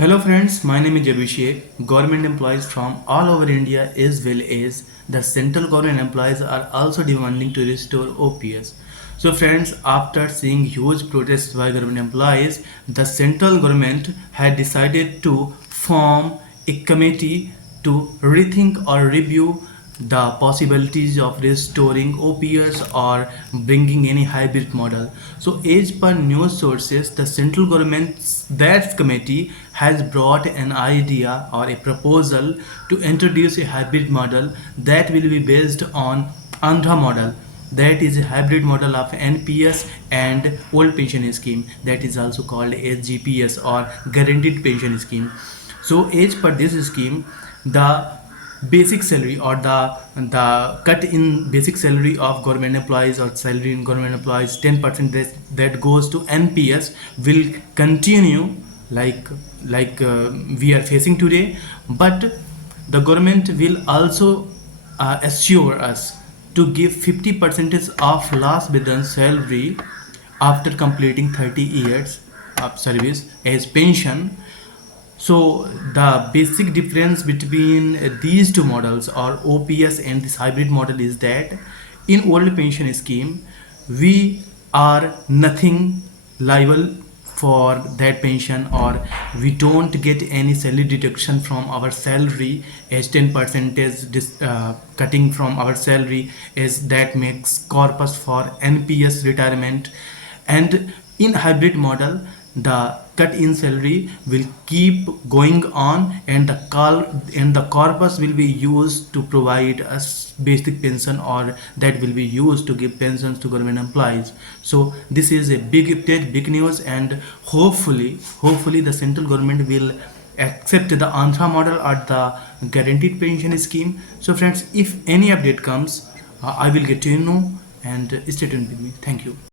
Hello friends, my name is Abhishek. Government employees from all over India as well as the central government employees are also demanding to restore OPS. So friends, after seeing huge protests by government employees, the central government had decided to form a committee to rethink or review the possibilities of restoring OPS or bringing any hybrid model. So as per news sources, the central government's that committee has brought an idea or a proposal to introduce a hybrid model that will be based on Andhra model, that is a hybrid model of NPS and old pension scheme, that is also called as GPS or guaranteed pension scheme. So as per this scheme, the basic salary or the cut in basic salary of government employees or salary in government employees 10% that goes to NPS will continue like we are facing today, but the government will also assure us to give 50% of last within salary after completing 30 years of service as pension. So the basic difference between these two models or OPS and this hybrid model is that in old pension scheme we are nothing liable for that pension, or we don't get any salary deduction from our salary as 10% is cutting from our salary, as that makes corpus for NPS retirement. And in hybrid model, the cut in salary will keep going on, and the corpus will be used to provide us basic pension, or that will be used to give pensions to government employees. So this is a big update, big news, and hopefully the central government will accept the Andhra model or the guaranteed pension scheme. So friends, if any update comes, I will get to you know, and stay tuned with me. Thank you.